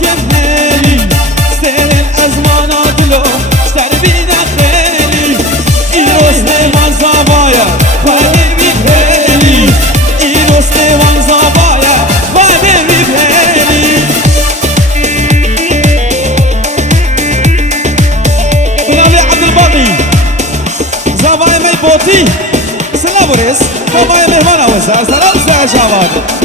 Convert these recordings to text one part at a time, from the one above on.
كم هالي ستير الأزمانات لو اشتر بينا خيلي إيرو سليمان زبايا خادم بيبهالي إيرو سليمان زبايا خادم بيبهالي بنالي عبد الباقي زبايا مي بوتي سلام وريس زبايا مهمانا وسا سلام ساعة شباب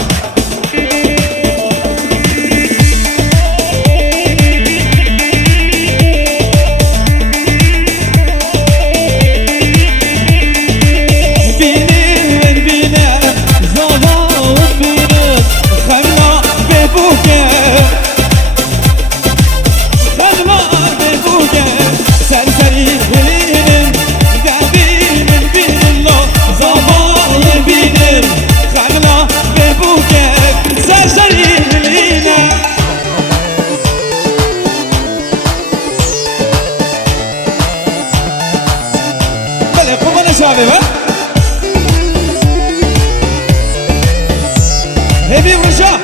هبي ورجع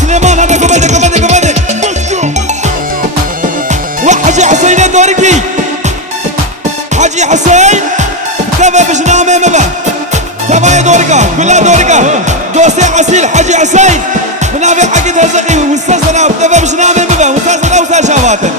سليمان هذا قبلك وحاجي حسين دوركي حاجي حسين تبا بجنامه مبا تبا دوركا كلها دوركا دوسي عسيل حاجي حسين منابع حقي تهزقي واستاذنا تبا بجنامه مبا واستاذنا وسال شافاتن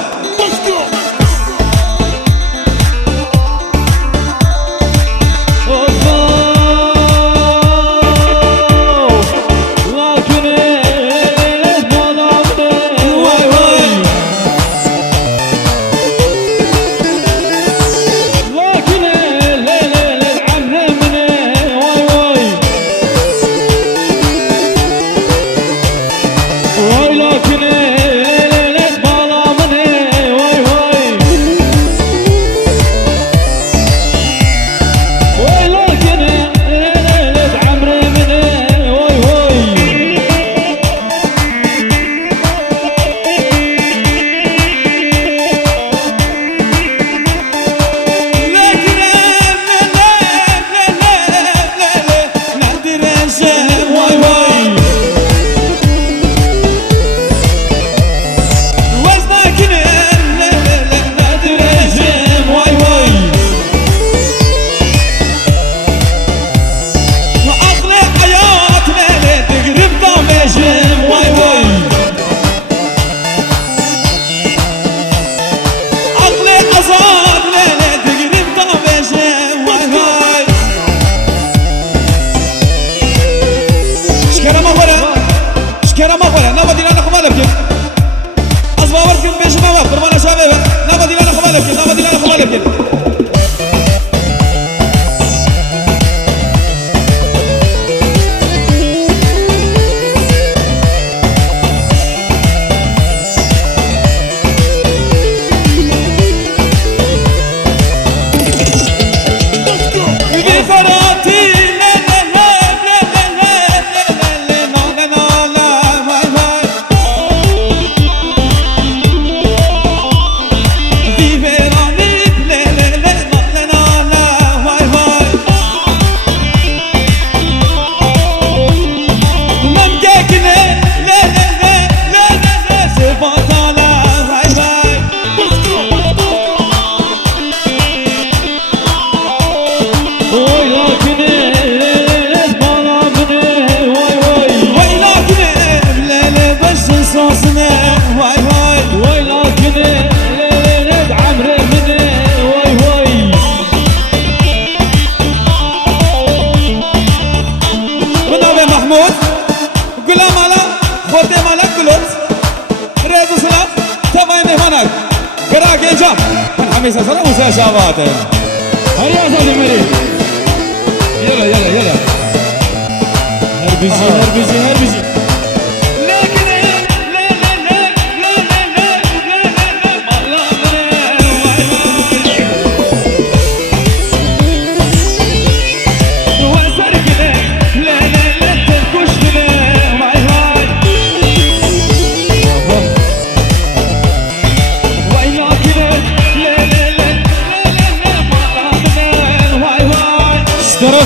خميسة سلام وسا شابات هيا صديق مريم يلا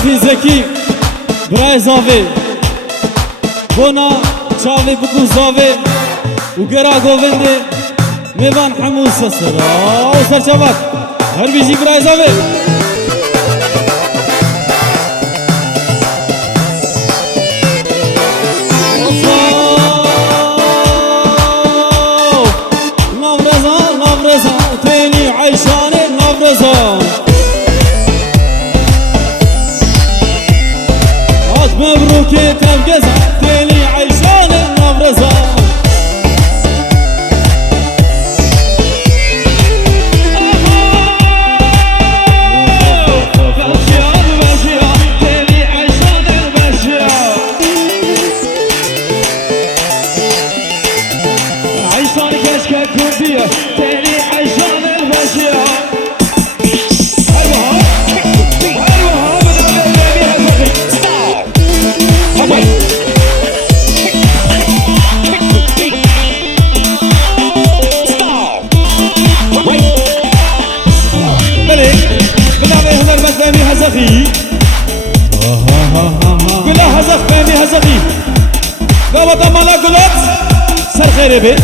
هربزي زكي براي زافي بونا چاوی بکن زاوی و گرا گوونده میوان حمو سسرا و سرچوات هر بیجی برای زاوی نفرزان تینی عیشان نفرزان عاش مبروکی تبگزان تینی عیشان نفرزان هزخي قلها هزخ فهمي هزخي قوة مالا قلت سر خيري بي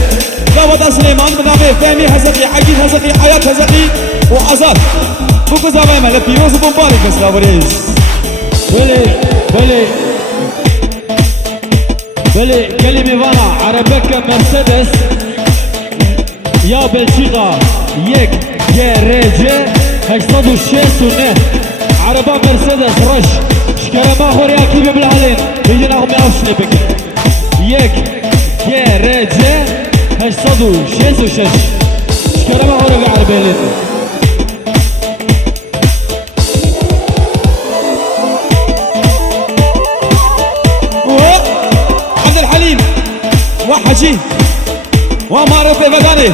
قوة سليمان بنامي فهمي هزخي عقيد هزخي حياة هزخي وعزال بوكو زابا مالا بيروز بمبارك بس لابريز بلي كلمة وانا عربك مرسيدس يا بلجيكا يك جريجي 869 عربة مرسيدس رش شكرا خوري اكيب بالعلين بيجي ناخد مياوشني بك يك جريجي 866 شكرا خوري بعربيلين عبد الحليم وحجي ومعرف بداني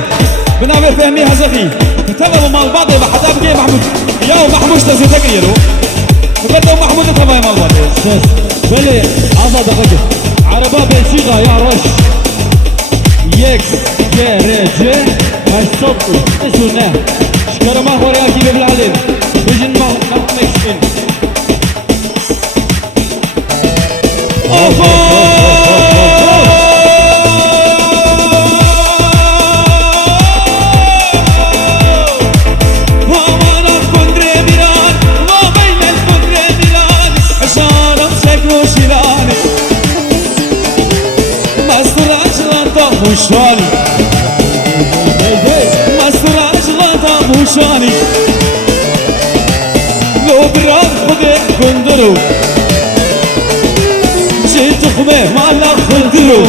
بنامي فهمي هزخي كتبوا مال بعض بحدا بقي محمود يا محمود تزو تقريرو فقدوا محمود تبعي مال بعض بلي عصا دقيقة عربا بلجيكا يا رش يك جريجي هالصبو اسونا شكرا ما خوري اكيد بالعلين بيجن ما مكشين موشاني مستر عجلة موشاني لو براد خده كندرو جي تخمه مالا خندرو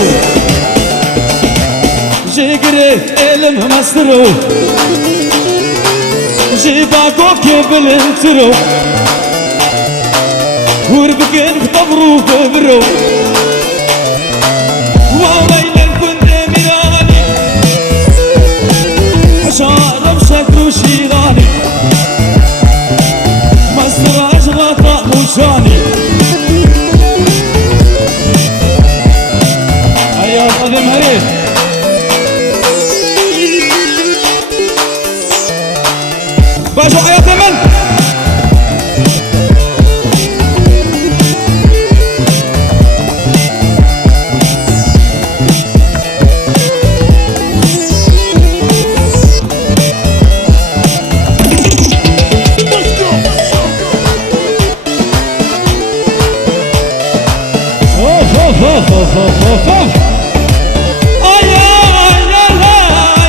جي قري علم مسترو جي باكو كيبل انترو وربكين بطبرو ببرو شارب شكرو شيراني مستر عجلة موشاني أيها القدم هريف باشو حياة من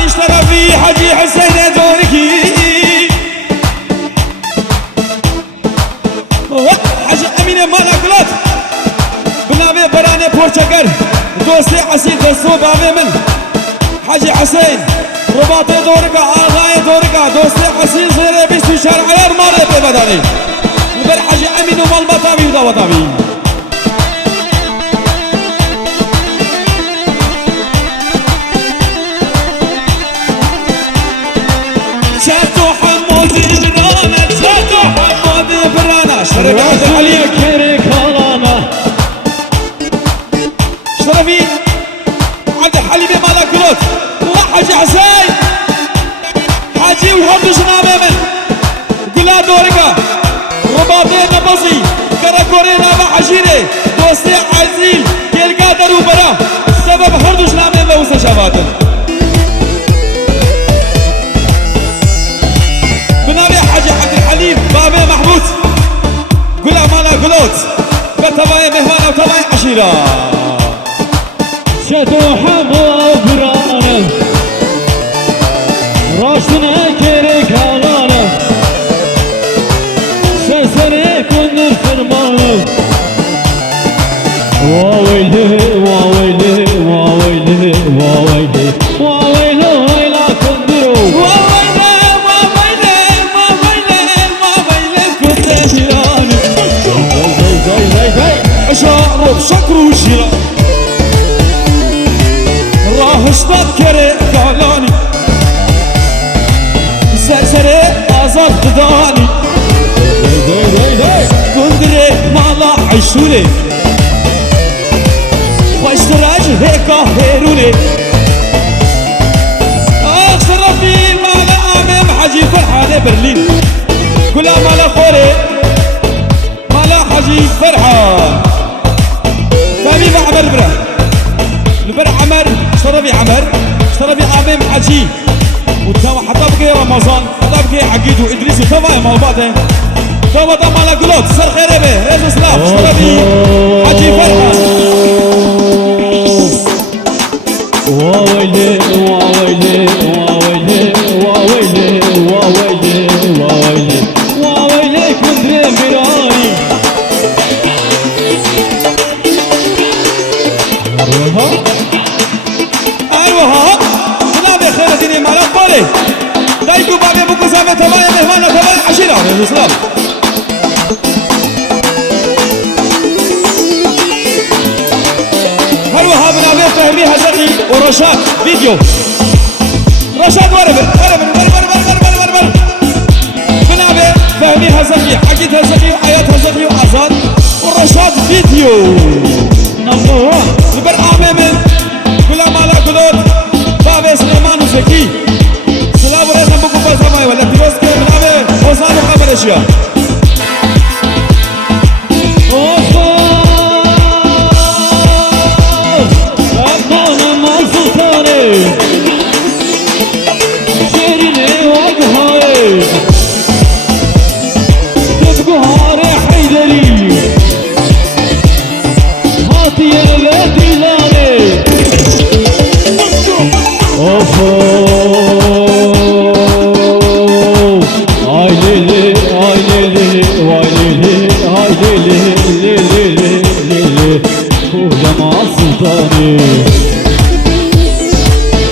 اشترى في حجي حسين دوركي حجي امينه مالكلات بنابي براني بورتغال دوسي حسين دسو بابي من حجي حسين رباطي دوركا آغاي دوركا دوسي حسين زيري بيستو شارع عيار مالي ببداني بر حجي امينه مال بطابي وداوطابي شركات عليا كيري كلانا شرفي عبد الحليم مالكلوت وحاجي حسين حاجي وهدو جنابه من قلا دوركا رباطي نبزي كراكوري نابا حجيري دوستي عزيل كيل قادر وبرا شتوحم وفرانه راشتنا كرك هلانه سرسري كندر فرمانه واويله واويله واويله واويله واويله ويلا كندرو واويله واويله واويله واويله كندر شيراني اشعر بشكر وشيران راه اشتاق كري قالاني سرسري ازاد قداني كندري مالا عيشولي واشتراج هيكا هيرولي اخسر ربي مالا امام حجي فرحة برلين كلها مالا خوري مالا حجي فرحة فامي عمر برا البر عمر اشتربي عمر اشتربي امام حجي وتوا حتى بقي رمضان حتى بقي عقيد وادريس وتوا مع بعض توا ده مالا قلوت سر خير به ريز سلاف اشتربي حجي فرحة واويله واويله واويله واويله واويله واويله واويله كندر فراني ايوه ها جناب خير الدين مالا قولي دايكو بابي بوكو سامي تبايا مهمانا تبايا عشيرة ريز سلاف هلوها بنابي فهمي هزقي ورشاد فيديو رشاد وربر بنابي فهمي هزقي حكيت هزقي وآيات هزقي وآزاد ورشاد فيديو نمبر 1 البرنامج كلها مالا قدود بابي سليمان وزكي سلام ورزم بكم بزماي ولا تروسكي بنابي وزان وقبل اشياء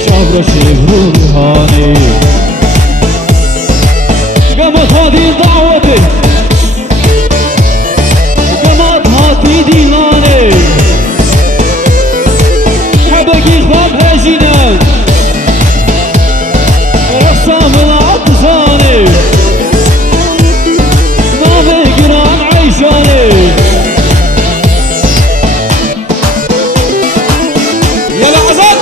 شهر شهر هاني قامت هذه دعوتي قامت هاتي ديناني حبكي خاب هجينا رسام العطزاني نامي قران عيشاني يلا عزاد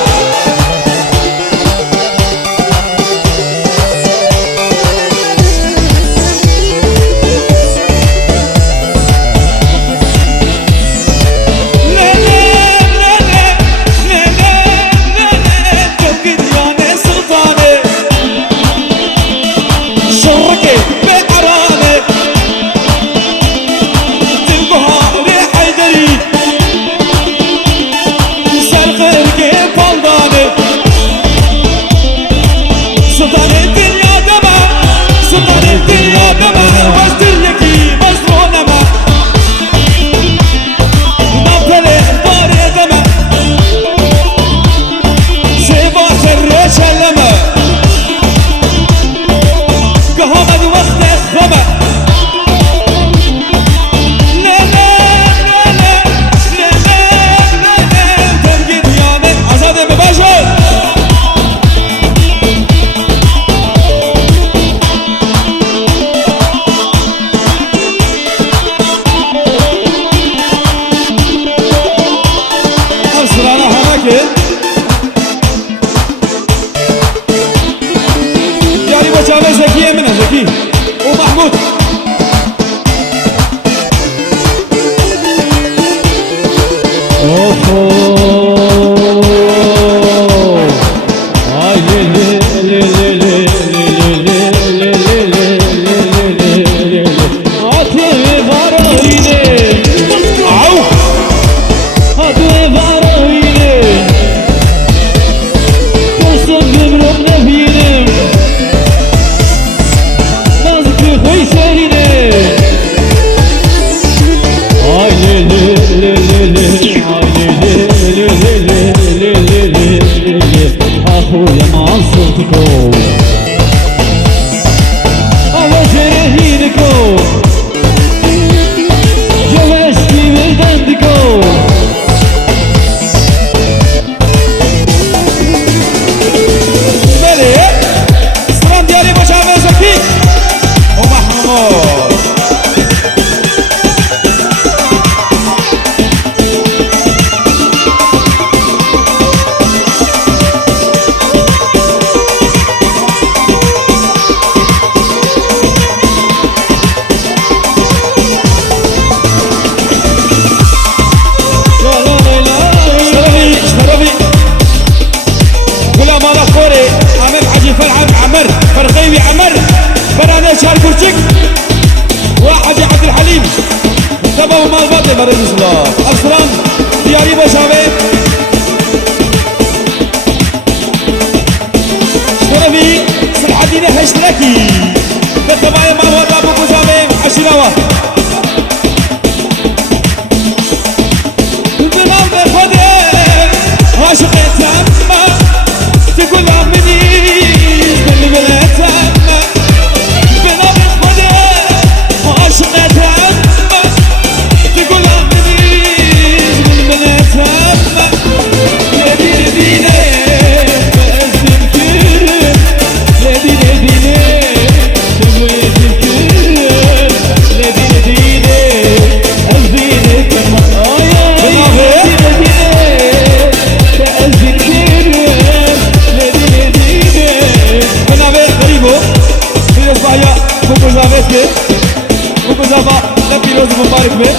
زكية منها زكي ومحمود شرفي سلحدين هشتركي بالطبايا ما وضع بقزامي عشراوة بالبنام بخده عاشق تامة تقول عمني بالبلا تامة بالبنام بخده عاشق تامة تقول عمني بالبلا تامة لدي لدينا بأسم كرم لدي لدينا تبوي تكرم لدي لدينا أزينك معايا لدي لدينا بأسم كرم لدي لدينا أنا غريبو في الإسبوعية بوكو زافيتك بوكو زافا لا بيروز مبارك به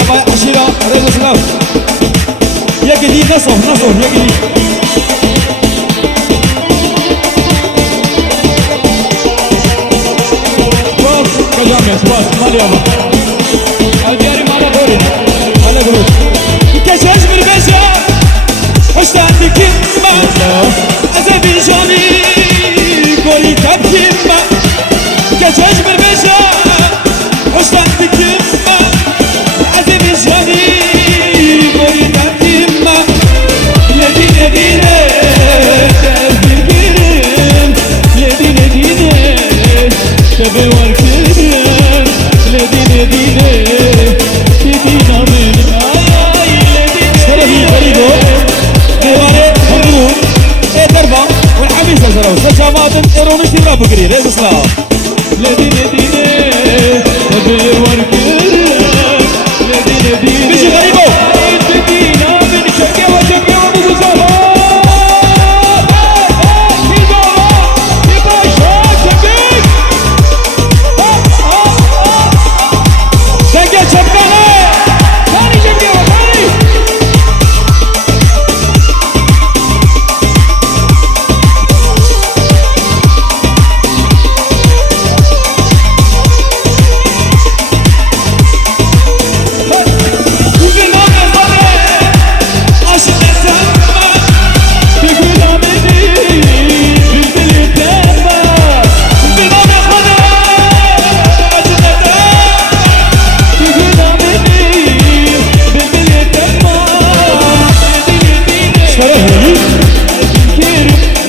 طبعا عشيرة ريزو سلام يا جديد نصر يا جديد باص كجامع باص مالي والله الجاري مالا دورين على قلوب كشاش بالبشا حشت عندي كلمة أزربيجاني قولي تبكيمة كشاش بالبشا حشت عندي كلمة أزربيجاني قولي تبكيمة لدي لدينا تأذن كرم لدي لدينا تبي والكرم لدي لدينا تدينا من آي لدي شرفي غريبو ديواني هندون ايه دربا والحميسة سراو سجاماتن ايرونش تبرا بقري ريزو سلام لدي لدينا تبي والكرم لدي لدينا بيجي غريبو تدينا من شقاوة أبو زهر دنجة شبانة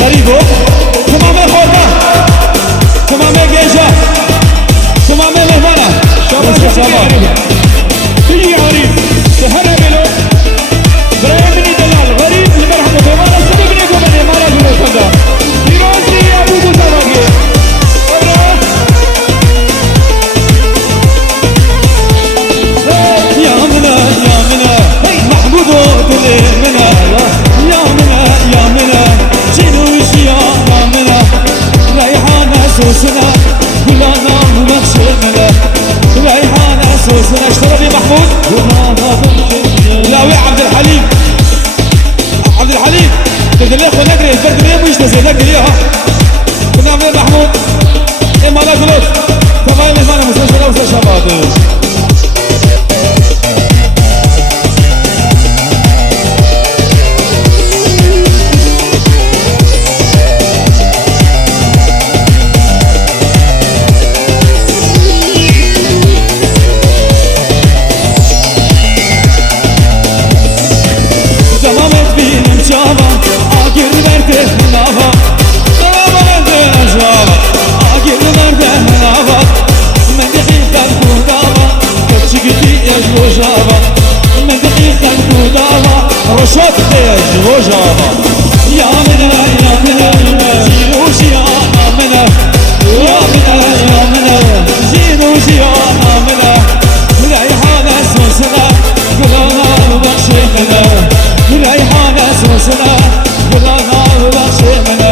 غريبو تمامي خوربا تمامي جيجا تمامي مهمانة تيجي عريف سهرة بلو برامني دلال غريب لمرحبا بمانا صدقني قمني مالا جلو صدا فيروزي أبو بوزاواجي يا منا محمود ودلي منا يا منا جنوش يا منا ريحانة سوسنا كلنا مبخشنا ريحانة سوسنا اشترى محمود لاوي عبد الحليم تدلي خو نقري الفرد ليه مش تزيدك ليها كنا عمي محمود اما لا قلوب تمام المانا مسلسل اوسى شباب زمامت بینم جاوا آگیر برده ناوا زمامت بینم جاوا آگیر برده ناوا من دقیقا کوداوا کچگی اجلو جاوا من دقیقا کوداوا رشد اجلو جاوا یا منا جینوشی یا منا جینوشی یا منا ریحانه سوسنا گلانا بخشینا ريحانة سوسنا قلنا بخشينا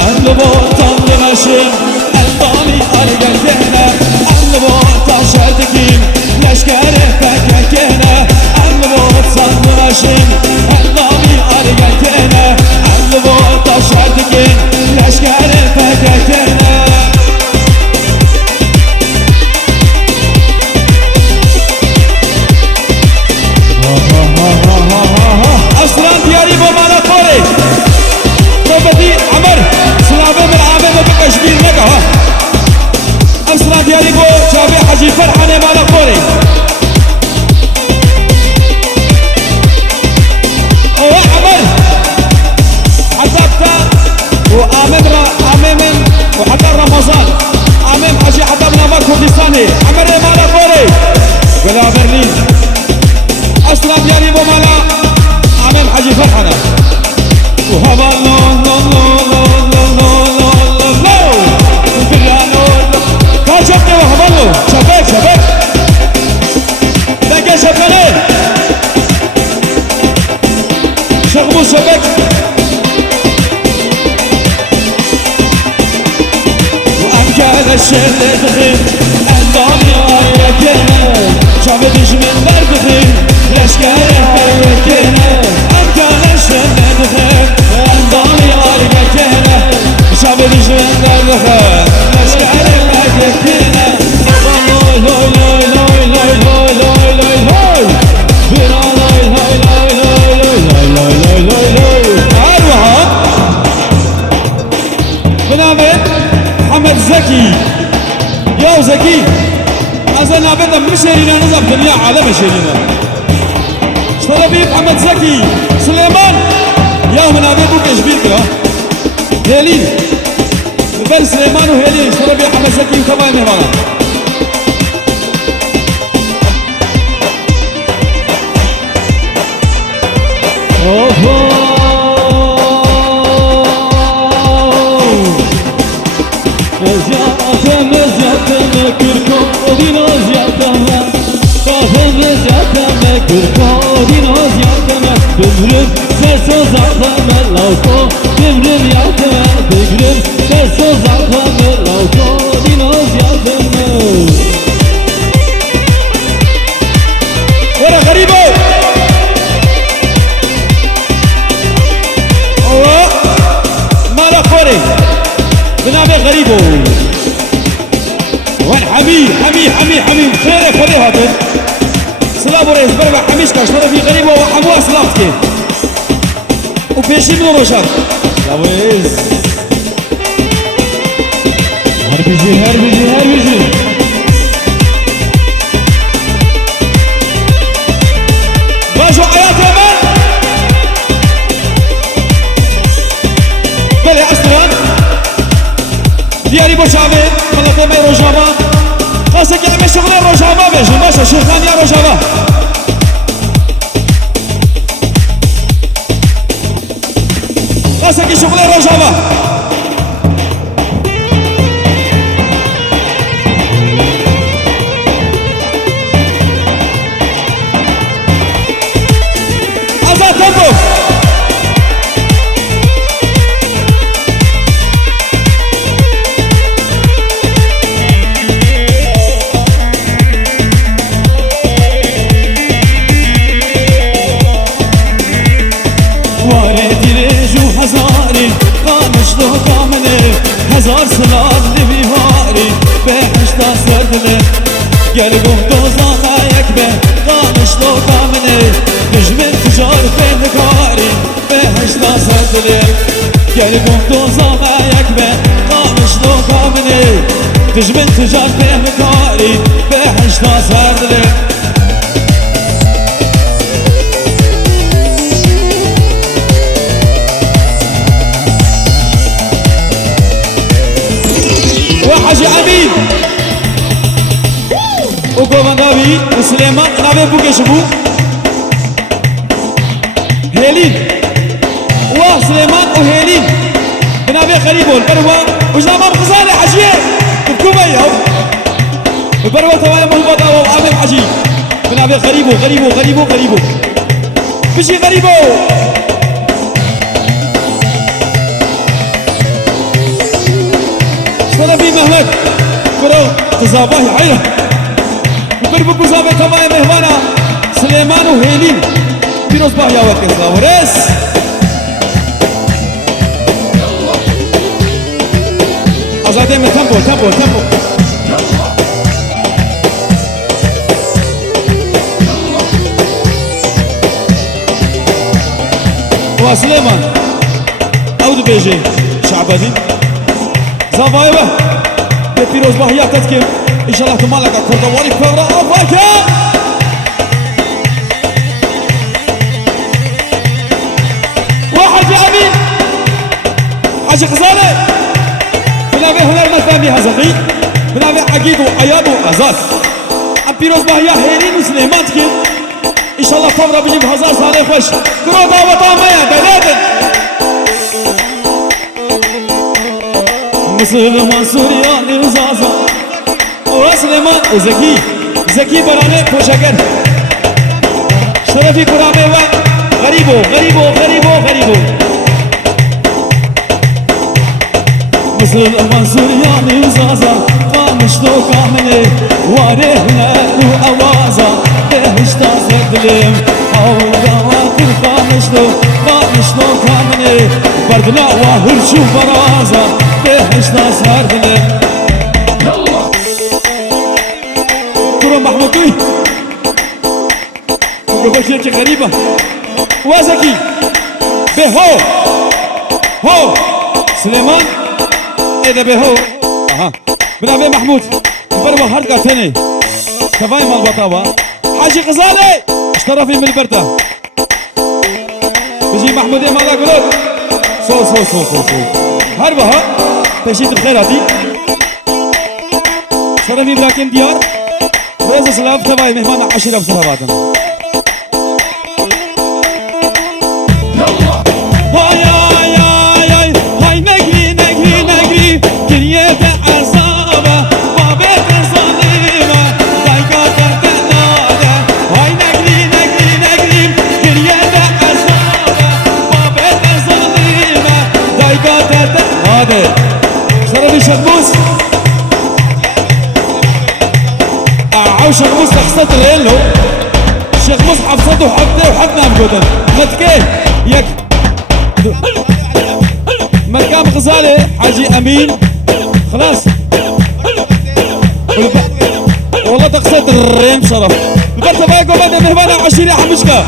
قلبو طمل ماشين قلباني أرقلتنا قلبو طاشتكين لشكره فككنا قلبو طمل ماشين قلباني أرقلتنا قلبو طاشتكين لشكره فككنا وهبا لو لو لو لو لو لو لو لو وبرانو كاشفت وهبا لو شبك شبك بقى شبكين شغبو شبك وأمجال الشل دخل أندام يا يكنا شعب دجمن بردخل لشكره يكنا أمجال الشل دخل أندام يا يكنا شعب دجمن بردخل لشكره يكنا لوي لوي لوي لوي لوي لوي لوي لوي بنا لوي لوي لوي لوي لوي لوي لوي لوي أروها بنامت محمد زكي يا زكي أزلنا بدنا مشيرينا نظام دنيا على مشيرينا اشترى بيه محمد زكي سليمان يا من أبي بوك إشبيل كلا هيلين بل سليمان وهيلين اشترى بيه محمد زكي وكمان مهمانا Bümrüm ses uzaklarına lauko Bümrüm yakıma Bümrüm ses uzaklarına lauko Dinoz yakıma ورا غريبة الله مالا خوري بنابي غريبة وين حمي خير خذي هاتف سلام ورئيس بربع حميش كاشترى في غريبة وحموها سلامتك وبيشي من روشات لا ويز هربجي باجو حياة يمن بلي أسران دياري بوشابي ملتي مي روجابا قاسك يعمل شغل روجابا بيجي باشا شيخان يا روجابا قاسك شغل روجابا أزاد تنبو هزار سلام نبيهاري بحشتا سردني قلبه دوزانا يكبه قانش لو كامني نجمن تجار فينكاري بحشتا سردني قلبه دوزانا يكبه قانش لو كامني نجمن تجار فينكاري بحشتا سردني وحاجي أمين وقوم نبي وسليمان نبي بوكشبو هيلين وسليمان وهيلين بنبي قريبون بروا وجنام غزالي حاجيه بكوبايا بروا توايا مهبطة وعامل حاجي بنبي قريبو بشي قريبو شرفي مهمت كرو تزاباهي عينه وقربكو زابي تمايا مهمانا سليمان وهيلين بيروز باهيا وكذا ورس أزادي من تمبو وسليمان أودو بيجي شعباني زابايبه بيروز باهيا تتكي إن شاء الله تمالك كردواني كفرة أفاكا واحد يا أمين حاجة غزالة بنابي هنر مثامي هزغي بنابي عقيد وعياد وعزاز عم بيروز باهيا هيرين وسليمان تكي إن شاء الله كفرة بجيب هزار صالح خوش كرو دعوة مايا بلادن مسلمان سورياني وزازا وسليمان وزكي زكي براني بوشاكر شرفي كرامي وغريبو غريبو غريبو غريبو مسلمان سورياني وزازا قامشتو كاملي وارهنا وأوازا بهشتا زدلم أولا واكر قامشتو كاملي بردنا وهرشو برازا بهشتا زدلم كرة محمودي وبشيرك غريبة وزكي بهو هو سليمان ايه ده بهو اها بنابي محمود بربا هارد قاتني كفاية مال بطابة حاجي غزالي اشترفي من البرده بيجي محمود ايه مالا قلوب صو هربا ها تشيد الخير هاتي شرفي براكين ديار برز سلاف تبعي مهمان عشرة بصحباتنا هاي نجري كريت عصابة بابت ظالمة ضايقات التنادة هاي نجري كريت عصابة بابت ظالمة ضايقات التنادة شربي شموس شيخ مصطفى حصلت له شيخ مصطفى حفظته وحفنا بجودن متكي يك مكان غزالي حاجي امين خلاص والله تقصيت الريم شرف البرتة بايقو بدأ مهبانا عشيري حمشكا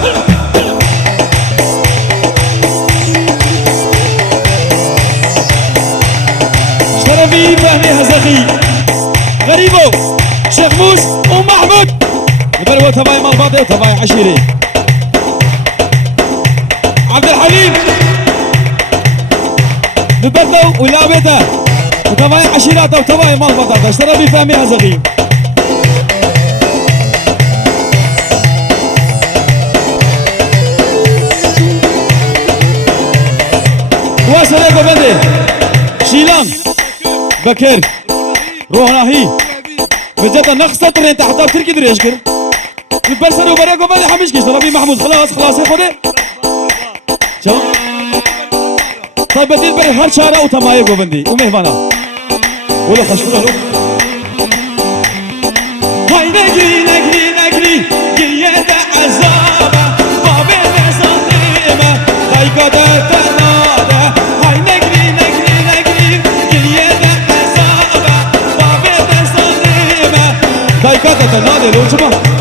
شرفي فهمي هزخي غريبو شيخ موس ومحمود البلوة تبعي مال باطي وتبعي عشيري عبد الحليم ببدو ولابته وتبعي عشيراته وتبعي مال بطاطا اشترى بفهمي هزغي واصل يا بندي شيلان بكر روحناهي بجد نقصة ترين تحت تركي دريش كر البرسل وبريكو بدي حمش كيش ربي محمود خلاص يا خدي شو طيب بدي البري هر شارع وتماية بندي ومهمانا ولا خشونا له هاي نجري قيادة عزابة بابي بصديمة ضايقة تنادى هاي نجري قيادة عزابة بابي بصديمة ضايقة تنادى لو شبه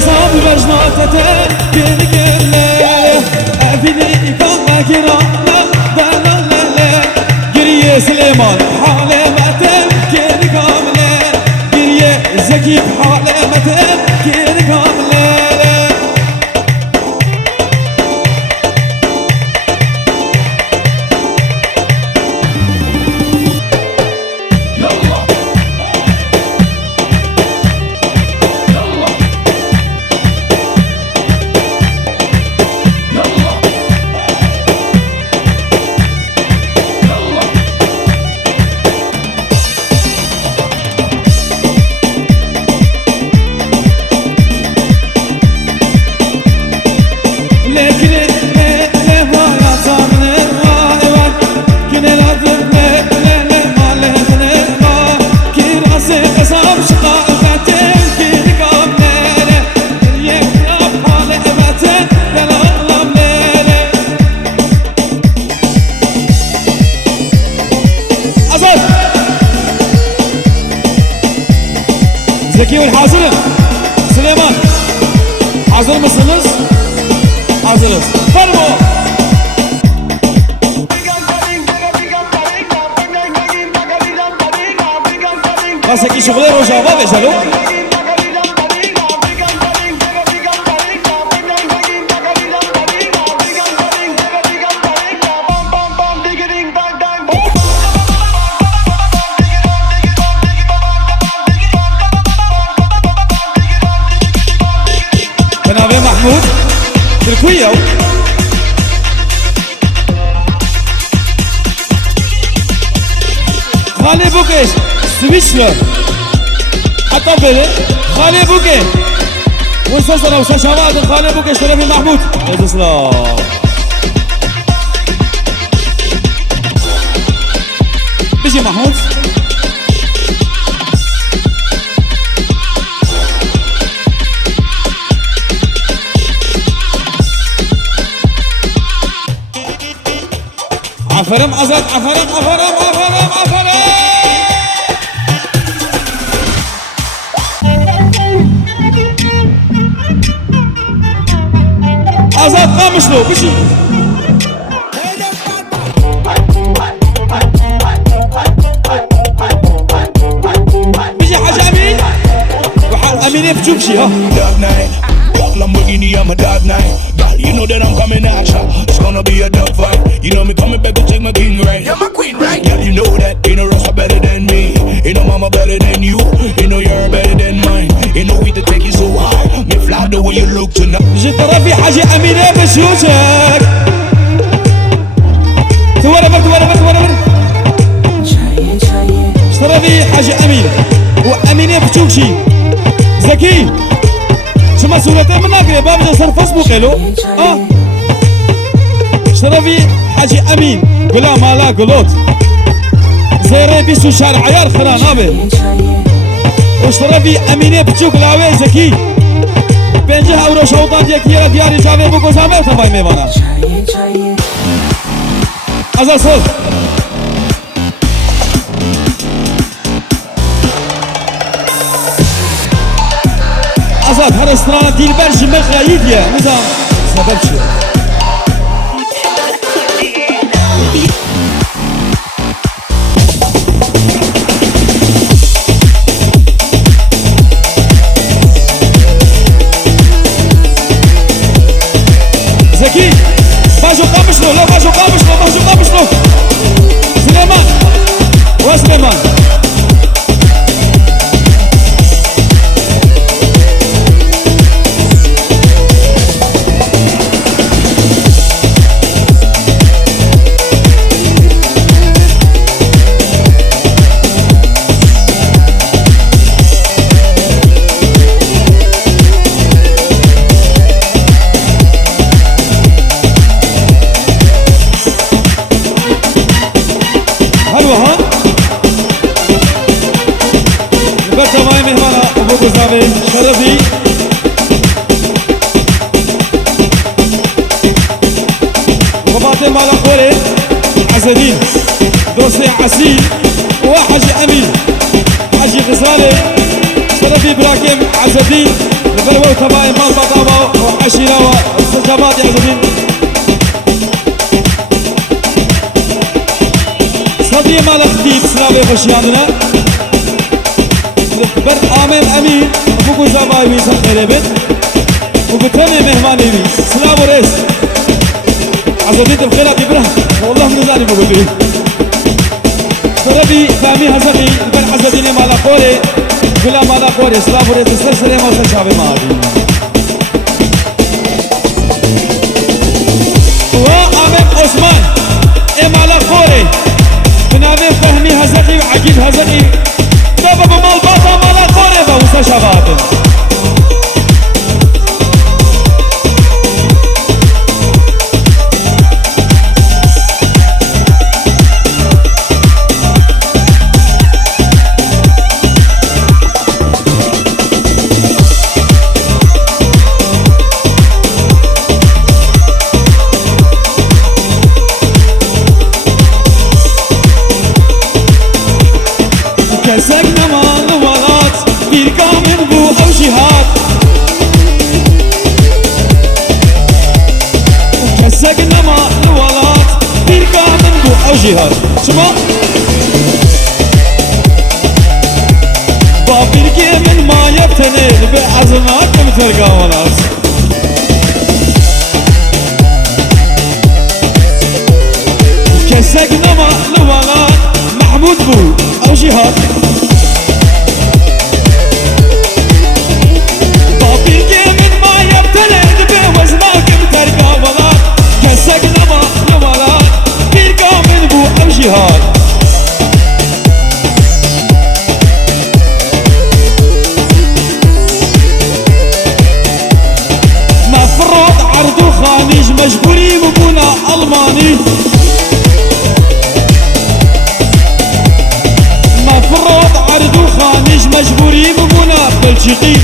قصاب بجناتته كرقله أفيني كما كرانا ضلالة قرية سليمان حالة متم كر كاملة قرية زكي حالة متم كر كاملة زكي والحاضر سليمان حاضر مصنص حاضر فرمو راسك شغلي رجابة بجلو بنابي محمود تركوية خالي بوكيش سويسلر حتى بلي خالي بوكي وصلنا وسشوات خالي بوكيش ترفي محمود يا بيجي محمود عفرم أزاد عفرم عفرم عفرم عفرم أزاد قامش له بشي بيجي حاج أمين أمين يبجو بشي ها Lamborghini, I'm a dark knight. Girl, you know that I'm coming at ya. It's gonna be a dog fight. You know me coming back to take my king right. You're my queen, right? Girl, you know that ain't no Rosa better than me. Ain't no mama better than you. Ain't no you're better than mine. Ain't no way to take you so high. Me fly the way you look tonight. جيت رافي حاجي أمينة بشوشك تورا شرفي حاجي أمين وأمينة بشوشي زكي شما صورتين من ناقري باب جسر فيسبوك له شرفي حاجي أمين قلا مالا قلوت زيري بيسو شارع عيار خرانابي وشرفي أمينة بشوك لاوي زكي بنجه اورو شوطان یکیه دیاری جاوه بگو زامه تبای میوانا ازا صلح ازاد هر استران دیل برش مخیاییدیه نظام سبب چیه زكي باجو قامشلو لا باجو قامشلو سليمان وسليمان شرفي وبعدين مالا خوري عزدين دوسي عسيل وحاجي أمين حاجي غزالي شرفي براكيم عزدين البلوى وتباين مال بطابة وحشيرة واستجابات عزدين صديق مالا خديب سلابي بشياندنا بر آمن أمين بگو زبای وی سخره بید بگو تنه مهمانی وی سلام و رئیس عزدید بخیراتی بره والله نزانی بگو بی سربی فهمی هزقی بر عزدین مالا خوره بلا مالا خوره سلام و رئیس سر سره ما سر شابه مادی و آمن عثمان مالا خوره بنابه فهمی هزقی و عجیب هزقی بابا بمال باطا مالا خوره بوسا شباتن كسقنا مال وغات بيركا من بو او جهاد كسقنا مال وغات بيركا من بو او جهاد شما من ما يبتني بعزمات مترقى ولاس كسك نما لوالات محمود بو او جهاد طبيقي من ما يبتني بعزمات مترقى ولاس كسك نما لوالات بيرقى من بو او جهاد عرضو خانيج مجبوري ببونا ألماني مفروض عرضو خانيج مجبوري ببونا بلجيقي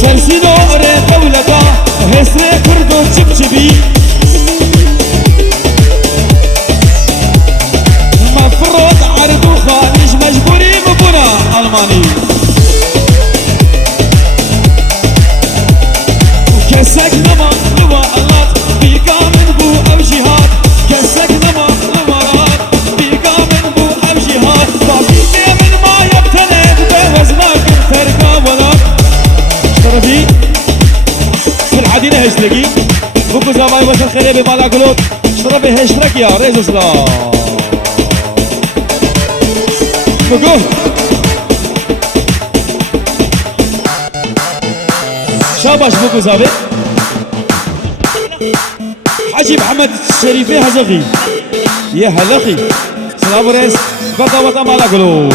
سرسينو ري دولتا هسري كردو تشبشبي مفروض عرضو خانيج مجبوري ببونا ألماني كسك نما لوالات بيقى من بو او جهاد كسك نما لوالات بيقى من بو او جهاد طبيعي من ما يبتلي بوزنك ترقى ولات شرفي في العدينة هشتركي بوكو زواي وصل خيري بمالا قلوت شرفي هشترك يا ريز سلام بوكو شاباش بوكو زابي حاجي محمد الشريفي هزغي يا هلخي سلام ريس بطا وطا مالا قلو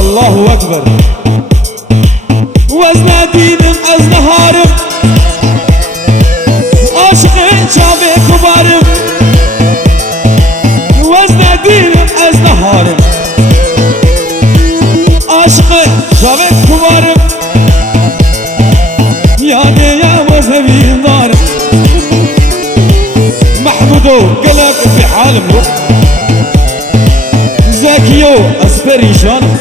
الله اكبر وزنا دينم ازنا هارم عاشقين شابي كبارم وزنا دينم ازنا هارم عاشقين شابي كبارم يعني يا وزني نار محمودو قلق في حالم زكيو اسبريشان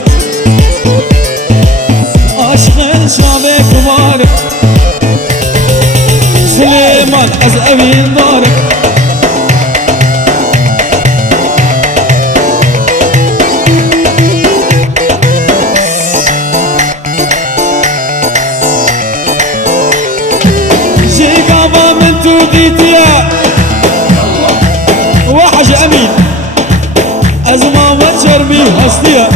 عاشقين شابي كبارم سليمان از امين دارك جيقابا من توديتيا وحج امين ازما وجرمي هستيا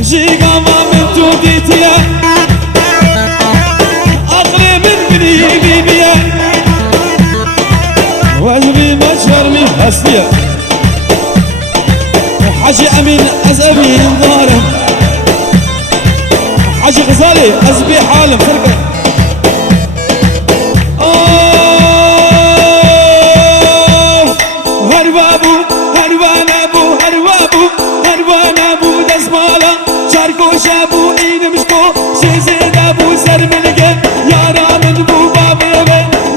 جيقابا من توديتيا اقري من بني بيبيا وازمي وجرمي هستيا حج امين از امين ظارم حج غزالي ازبي حالم فرقه شابو ايد مشكو شزيد ابو سر ملقى يارا من بو بابي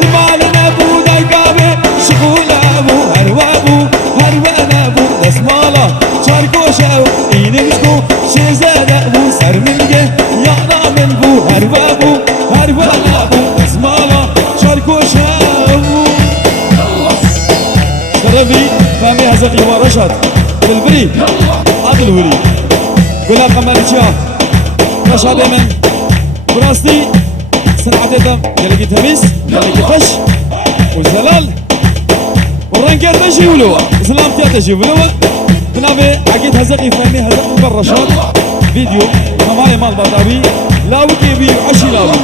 المال ابو دايقابي شغول ابو هروابو هروان ابو دسماله شاركو شابو ايد مشكو شزيد ابو سر ملقى يارا من بو هروابو هروان ابو دسماله شاركو شابو شرفي فامي هزقي ورشد بالبري عدل ولي قولها قماليشيا رشاد من براستي صنعتي دم يلقي تميس يلقي خش وزلال والرنكير تجي ولوه سلامتي تجي ولوه بنابي عقيد هزقي فهمي هزقي بالرشاد فيديو كمالي مال بطابي لاوكي بي عشي لاوي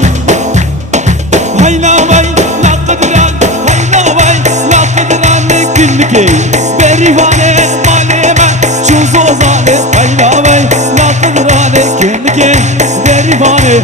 هاي ناوي لا قدران هاي ناوي لا قدران كلكي بريفاني مالي ما شو زوزاني هاي ناوي لا قدران كلكي بريفاني